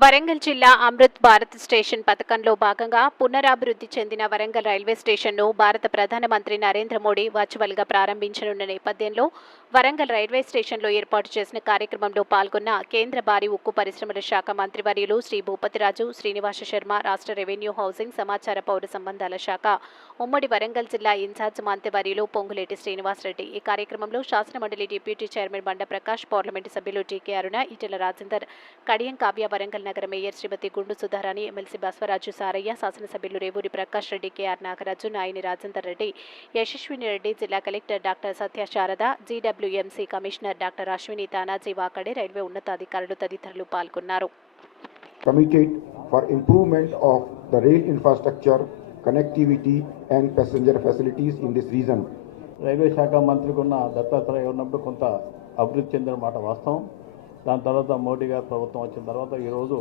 వరంగల్ జిల్లా అమృత్ భారత్ స్టేషన్ పథకంలో భాగంగా పునరాభివృద్ధి చెందిన వరంగల్ రైల్వే స్టేషన్ను భారత ప్రధానమంత్రి నరేంద్ర మోడీ వర్చువల్గా ప్రారంభించనున్న నేపథ్యంలో వరంగల్ రైల్వే స్టేషన్లో ఏర్పాటు చేసిన కార్యక్రమంలో పాల్గొన్న కేంద్ర భారీ ఉక్కు పరిశ్రమల శాఖ మంత్రివర్యులు శ్రీ భూపతిరాజు శ్రీనివాస శర్మ రాష్ట్ర రెవెన్యూ హౌసింగ్ సమాచార పౌర సంబంధాల శాఖ ఉమ్మడి వరంగల్ జిల్లా ఇన్ఛార్జ్ మంత్రివర్యులు పొంగులేటి శ్రీనివాసరెడ్డి. ఈ కార్యక్రమంలో శాసనమండలి deputy chairman Banda Prakash parliament సభ్యులు టీకే అరుణ ఇటల రాజేందర్ కడియం కావ్య వరంగల్ నగర మేయర్ శ్రీమతి గుండు సుధారాణి ఎమ్మెల్సీ బస్వరాజు సారయ్య శాసనసభ్యులు రేవూరి ప్రకాష్ రెడ్డి కేఆర్ నాగరాజు నాయని రాజేందర్ రెడ్డి యశస్విని రెడ్డి జిల్లా collector doctor Satya Sharada GWMC commissioner doctor Ashwini Tanaji Wakade railway ఉన్నతాధికారులు తదితరులు పాల్గొన్నారు committed for improvement of the rail infrastructure, connectivity and passenger facilities in this region. Railway శాఖ మంత్రికి ఉన్న దత్తాత్రేయ ఉన్నప్పుడు కొంత అభివృద్ధి చెందిన మాట వాస్తవం దాని తర్వాత మోడీ గారు ప్రభుత్వం వచ్చిన తర్వాత ఈరోజు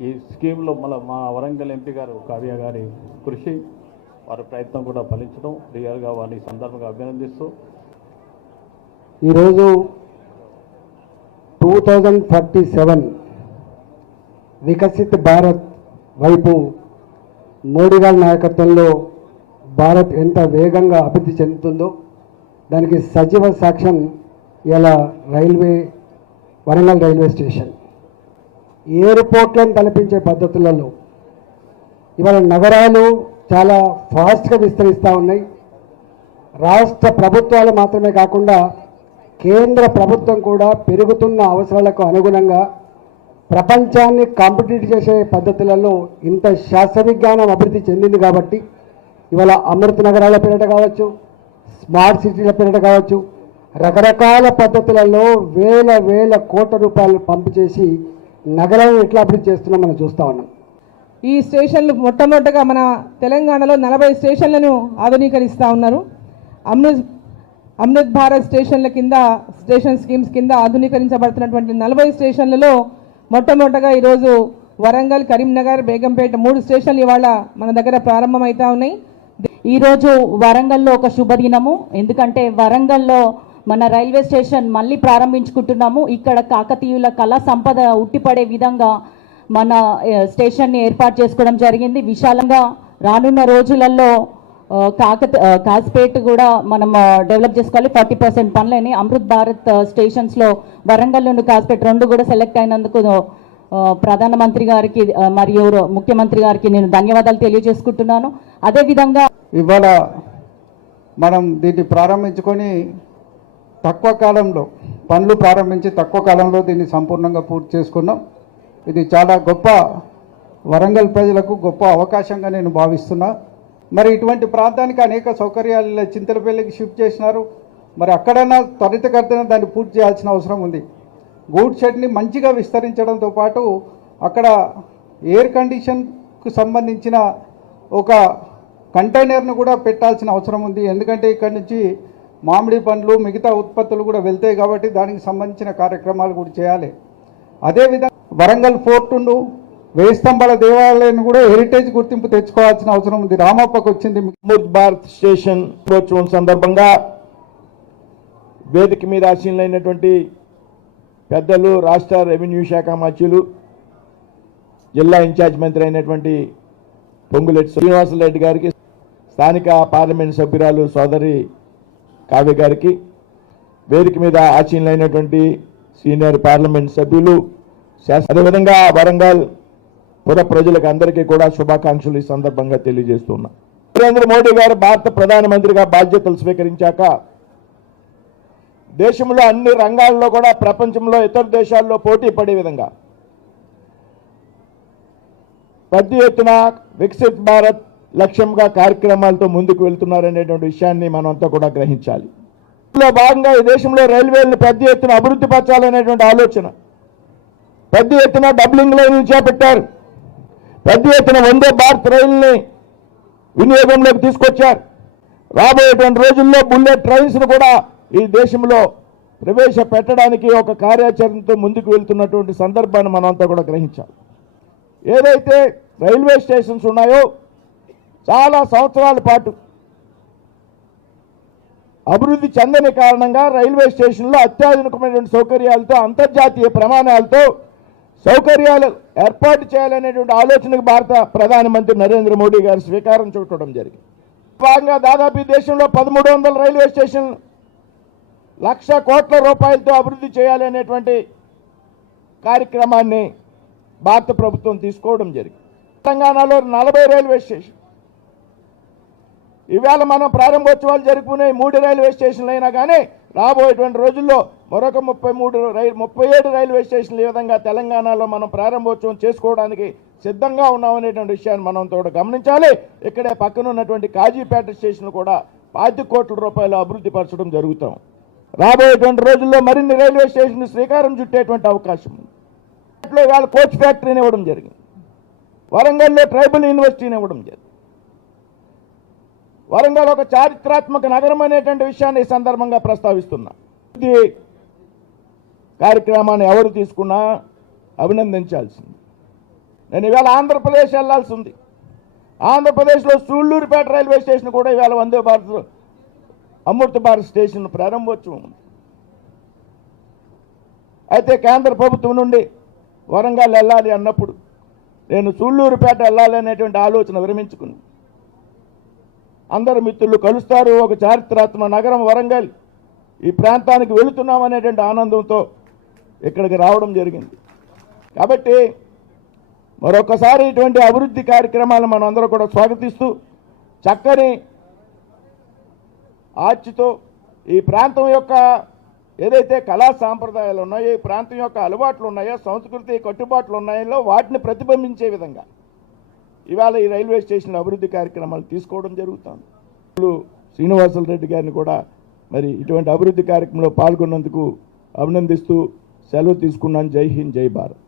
ఈ స్కీమ్లో మళ్ళీ మా వరంగల్ ఎంపీ గారు కావ్య గారి కృషి వారి ప్రయత్నం కూడా ఫలించడం రియల్గా వారిని సందర్భంగా అభినందిస్తూ. ఈరోజు two thousand forty seven Viksit Bharat వైపు మోడీ గారి నాయకత్వంలో భారత్ ఎంత వేగంగా అభివృద్ధి చెందుతుందో దానికి సజీవ సాక్ష్యం ఇలా రైల్వే వరంగల్ రైల్వే స్టేషన్. ఎయిర్పోర్ట్లను తలపించే పద్ధతులలో ఇవాళ నగరాలు చాలా ఫాస్ట్గా విస్తరిస్తూ ఉన్నాయి. రాష్ట్ర ప్రభుత్వాలు మాత్రమే కాకుండా కేంద్ర ప్రభుత్వం కూడా పెరుగుతున్న అవసరాలకు అనుగుణంగా ప్రపంచాన్ని కాంపిటీట్ చేసే పద్ధతులలో ఇంత శాస్త్ర విజ్ఞానం అభివృద్ధి చెందింది కాబట్టి ఇవాళ అమృత నగరాల పేరిట కావచ్చు స్మార్ట్ సిటీల పేరిట కావచ్చు రకరకాల పద్ధతులలో వేల వేల కోట్ల రూపాయలు పంపు చేసి నగరాలను ఎట్లా అభివృద్ధి చేస్తున్నాం మనం చూస్తూ ఉన్నాం. ఈ స్టేషన్లు మొట్టమొదటగా మన తెలంగాణలో నలభై స్టేషన్లను ఆధునీకరిస్తూ ఉన్నారు. అమృత్ అమృత్ భారత్ స్టేషన్ల కింద స్టేషన్ స్కీమ్స్ కింద ఆధునీకరించబడుతున్నటువంటి నలభై స్టేషన్లలో మొట్టమొదటగా ఈరోజు వరంగల్ కరీంనగర్ బేగంపేట మూడు స్టేషన్లు ఇవాళ మన దగ్గర ప్రారంభమవుతా ఉన్నాయి. ఈరోజు వరంగల్లో ఒక శుభదినము. ఎందుకంటే వరంగల్లో మన రైల్వే స్టేషన్ మళ్ళీ ప్రారంభించుకుంటున్నాము. ఇక్కడ కాకతీయుల కళా సంపద ఉట్టిపడే విధంగా మన స్టేషన్ని ఏర్పాటు చేసుకోవడం జరిగింది. విశాలంగా రానున్న రోజులలో కాకత కాజ్పేట్ కూడా మనం డెవలప్ చేసుకోవాలి. ఫార్టీ పర్సెంట్ పనులని అమృత్ భారత్ స్టేషన్స్లో వరంగల్ నుండి కాజ్పేట్ రెండు కూడా సెలెక్ట్ అయినందుకు ప్రధానమంత్రి గారికి మరియు ముఖ్యమంత్రి గారికి నేను ధన్యవాదాలు తెలియజేసుకుంటున్నాను. అదేవిధంగా ఇవాళ మనం దీన్ని ప్రారంభించుకొని తక్కువ కాలంలో పనులు ప్రారంభించి తక్కువ కాలంలో దీన్ని సంపూర్ణంగా పూర్తి చేసుకున్నాం. ఇది చాలా గొప్ప వరంగల్ ప్రజలకు గొప్ప అవకాశంగా నేను భావిస్తున్నా. మరి ఇటువంటి ప్రాంతానికి అనేక సౌకర్యాలు చింతలపల్లికి షిఫ్ట్ చేసినారు. మరి అక్కడైనా త్వరితగతిన దాన్ని పూర్తి చేయాల్సిన అవసరం ఉంది. గూడ్ షెడ్ని మంచిగా విస్తరించడంతో పాటు అక్కడ ఎయిర్ కండిషన్కు సంబంధించిన ఒక కంటైనర్ను కూడా పెట్టాల్సిన అవసరం ఉంది. ఎందుకంటే ఇక్కడి నుంచి మామిడి పండ్లు మిగతా ఉత్పత్తులు కూడా వెళ్తాయి కాబట్టి దానికి సంబంధించిన కార్యక్రమాలు కూడా చేయాలి. అదేవిధంగా వరంగల్ ఫోర్టును వేయి స్తంభాల దేవాలయాన్ని కూడా హెరిటేజ్ గుర్తింపు తెచ్చుకోవాల్సిన అవసరం ఉంది. రామప్పకు వచ్చింది అమృత్ భారత్ స్టేషన్ దినోత్సవం సందర్భంగా వేదిక మీద ఆశీనులైనటువంటి పెద్దలు రాష్ట్ర రెవెన్యూ శాఖ మంత్రులు జిల్లా ఇన్ఛార్జ్ మంత్రి అయినటువంటి పొంగులెట్టి శ్రీనివాసరెడ్డి గారికి స్థానిక పార్లమెంట్ సభ్యురాలు సోదరి కావ్య గారికి వేదిక మీద ఆశీనులైనటువంటి సీనియర్ పార్లమెంట్ సభ్యులు అదేవిధంగా వరంగల్ పుర ప్రజలకు అందరికీ కూడా శుభాకాంక్షలు ఈ సందర్భంగా తెలియజేస్తున్నా. నరేంద్ర మోడీ గారు భారత ప్రధానమంత్రిగా బాధ్యతలు స్వీకరించాక దేశంలో అన్ని రంగాల్లో కూడా ప్రపంచంలో ఇతర దేశాల్లో పోటీ పడే విధంగా పెద్ద ఎత్తున వికసిత్ భారత్ లక్ష్యంగా కార్యక్రమాలతో ముందుకు వెళ్తున్నారనేటువంటి విషయాన్ని మనమంతా కూడా గ్రహించాలి. ఇందులో భాగంగా ఈ దేశంలో రైల్వేలను పెద్ద ఎత్తున అభివృద్ధి పరచాలనేటువంటి ఆలోచన. పెద్ద ఎత్తున డబ్లింగ్ లైన్లు చేపట్టారు. పెద్ద ఎత్తున వందే భారత్ రైల్ని వినియోగంలోకి తీసుకొచ్చారు. రాబోయేటువంటి రోజుల్లో బుల్లెట్ ట్రైన్స్ను కూడా ఈ దేశంలో ప్రవేశపెట్టడానికి ఒక కార్యాచరణతో ముందుకు వెళ్తున్నటువంటి సందర్భాన్ని మనమంతా కూడా గ్రహించాలి. ఏదైతే రైల్వే స్టేషన్స్ ఉన్నాయో చాలా సంవత్సరాల పాటు అభివృద్ధి చెందని కారణంగా రైల్వే స్టేషన్లో అత్యాధునికమైనటువంటి సౌకర్యాలతో అంతర్జాతీయ ప్రమాణాలతో సౌకర్యాలు ఏర్పాటు చేయాలనేటువంటి ఆలోచనకు భారత ప్రధానమంత్రి నరేంద్ర మోడీ గారు స్వీకారం చుట్టడం జరిగింది. భాగంగా దాదాపు ఈ దేశంలో పదమూడు వందల రైల్వే స్టేషన్లు లక్ష కోట్ల రూపాయలతో అభివృద్ధి చేయాలి అనేటువంటి కార్యక్రమాన్ని భారత ప్రభుత్వం తీసుకోవడం జరిగింది. తెలంగాణలో నలభై రైల్వే స్టేషన్ ఇవాళ మనం ప్రారంభోత్సవాలు జరుపుకునే మూడు రైల్వే స్టేషన్లు అయినా కానీ రాబోయేటువంటి రోజుల్లో మరొక ముప్పై మూడు రైలు ముప్పై ఏడు రైల్వే స్టేషన్లు ఈ విధంగా తెలంగాణలో మనం ప్రారంభోత్సవం చేసుకోవడానికి సిద్ధంగా ఉన్నామనేటువంటి విషయాన్ని మనం తోడు గమనించాలి. ఇక్కడే పక్కన ఉన్నటువంటి కాజీపేట స్టేషన్ కూడా పాతి కోట్ల రూపాయలు అభివృద్ధి పరచడం జరుగుతాం. రాబోయేటువంటి రోజుల్లో మరిన్ని రైల్వే స్టేషన్ శ్రీకారం చుట్టేటువంటి అవకాశం ఉంది. అట్లా ఇవాళ కోచ్ ఫ్యాక్టరీని ఇవ్వడం జరిగింది. వరంగల్లో ట్రైబల్ యూనివర్సిటీని ఇవ్వడం జరిగింది. వరంగల్ ఒక చారిత్రాత్మక నగరం అనేటువంటి విషయాన్ని ఈ సందర్భంగా ప్రస్తావిస్తున్నా. ఇది కార్యక్రమాన్ని ఎవరు తీసుకున్నా అభినందించాల్సింది. నేను ఇవాళ ఆంధ్రప్రదేశ్ వెళ్ళాల్సి ఉంది ఆంధ్రప్రదేశ్లో సూళ్ళూరుపేట రైల్వే స్టేషన్ కూడా ఇవాళ వందే భారత్ అమృత భారత్ స్టేషన్ ప్రారంభోత్సవం ఉంది. అయితే కేంద్ర ప్రభుత్వం నుండి వరంగల్ వెళ్ళాలి అన్నప్పుడు నేను సూళ్ళూరుపేట వెళ్ళాలి అనేటువంటి ఆలోచన విరమించుకుని అందరు మిత్రులు కలుస్తారు. ఒక చారిత్రాత్మక నగరం వరంగల్. ఈ ప్రాంతానికి వెళుతున్నాం అనేటువంటి ఆనందంతో ఇక్కడికి రావడం జరిగింది. కాబట్టి మరొకసారి ఇటువంటి అభివృద్ధి కార్యక్రమాలను మనం అందరూ కూడా స్వాగతిస్తూ చక్కని ఆర్చితో ఈ ప్రాంతం యొక్క ఏదైతే కళా సాంప్రదాయాలు ఉన్నాయో ఈ ప్రాంతం యొక్క అలవాట్లు ఉన్నాయో సంస్కృతి కట్టుబాట్లు ఉన్నాయో వాటిని ప్రతిబింబించే విధంగా ఇవాళ ఈ రైల్వే స్టేషన్ అభివృద్ధి కార్యక్రమాలు తీసుకోవడం జరుగుతుంది. శ్రీనివాసులు రెడ్డి గారిని కూడా మరి ఇటువంటి అభివృద్ధి కార్యక్రమంలో పాల్గొన్నందుకు అభినందిస్తూ సెలవు తీసుకున్నాను. జై హింద్ జై భారత్.